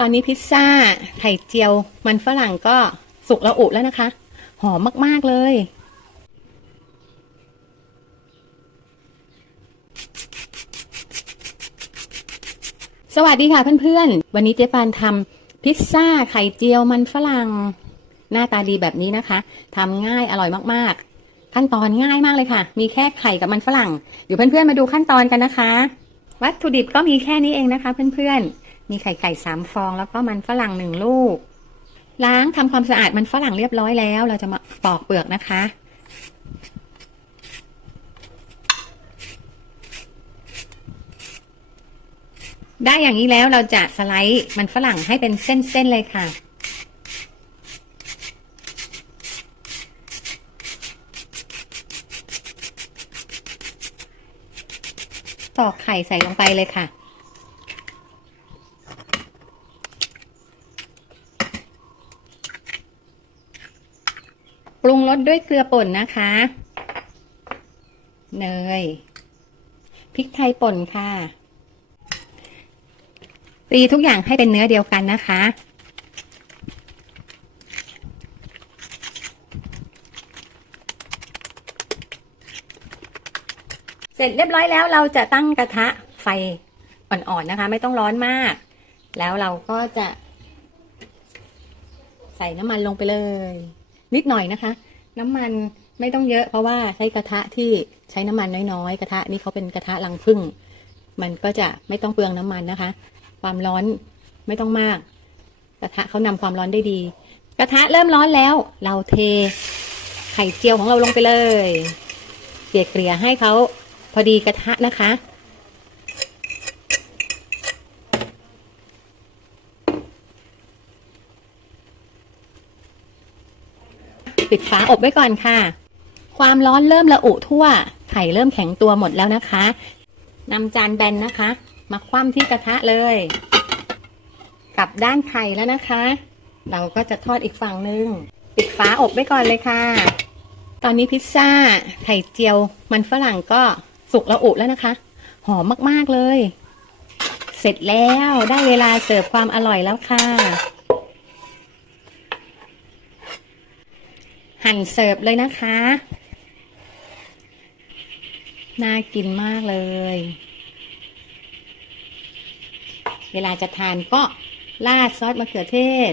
ตอนนี้พิซซ่าไข่เจียว มันฝรั่งก็สุกแล้วอุแล้วนะคะ หอมมาก ๆ เลย สวัสดีค่ะเพื่อนๆ วันนี้เจ๊ปานทำพิซซ่าไข่เจียวมันฝรั่ง หน้าตาดีแบบนี้นะคะทำง่ายอร่อยมากๆ ขั้นตอนง่ายมากเลยค่ะ มีแค่ไข่กับมันฝรั่ง เดี๋ยวเพื่อนๆมาดูขั้นตอนกันนะคะ วัตถุดิบก็มีแค่นี้เองนะคะ เพื่อนๆ มีไข่ไก่สามฟอง แล้วก็มันฝรั่งหนึ่งลูก ล้างทำความสะอาดมันฝรั่งเรียบร้อยแล้ว เราจะมาปอกเปลือกนะคะ ได้อย่างนี้แล้วเราจะสไลด์มันฝรั่งให้เป็นเส้นๆเลยค่ะตอกไข่ใส่ลงไปเลยค่ะ รุงรสด้วยเกลือป่นนะคะ เนย พริกไทยป่นค่ะ ตีทุกอย่างให้เป็นเนื้อเดียวกันนะคะ เสร็จเรียบร้อยแล้วเราจะตั้งกระทะไฟอ่อนๆนะคะ ไม่ต้องร้อนมาก แล้วเราก็จะใส่น้ำมันลงไปเลย นิดหน่อยนะคะ น้ำมันไม่ต้องเยอะ เพราะว่าใช้กระทะที่ใช้น้ำมันน้อยๆ กระทะนี่เขาเป็นกระทะรังผึ้งมันก็จะไม่ต้องเปลืองน้ำมันนะคะ ความร้อนไม่ต้องมาก กระทะเขานำความร้อนได้ดี กระทะเริ่มร้อนแล้ว เราเทไข่เจียวของเราลงไปเลย เกลี่ยเกลี่ยๆให้เขาพอดีกระทะนะคะ ปิดฝาอบไว้ก่อนค่ะ ความร้อนเริ่มระอุทั่ว ไข่เริ่มแข็งตัวหมดแล้วนะคะนำจานแบนนะคะ มาคว่ำที่กระทะเลยกลับด้านไข่แล้วนะคะ เราก็จะทอดอีกฝั่งหนึ่งปิดฝาอบไว้ก่อนเลยค่ะ ตอนนี้พิซซ่า ไข่เจียว มันฝรั่งก็สุกแล้วอุแล้วนะคะ หอมมากๆเลย เสร็จแล้วได้เวลาเสิร์ฟความอร่อยแล้วค่ะ หั่นเสิร์ฟเลยนะคะ น่ากินมากเลย เวลาจะทานก็ราดซอสมะเขือเทศ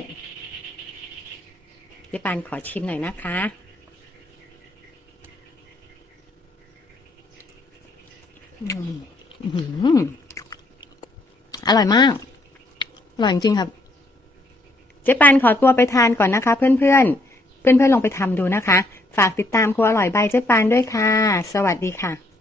เจ๊ปานขอชิมหน่อยนะคะอืมอร่อยมาก อร่อยจริงครับ เจ๊ปานขอตัวไปทานก่อนนะคะเพื่อนๆ เพื่อนๆลองไปทำดูนะคะ ฝากติดตามครัวอร่อยใบเจ๊ปานด้วยค่ะ สวัสดีค่ะ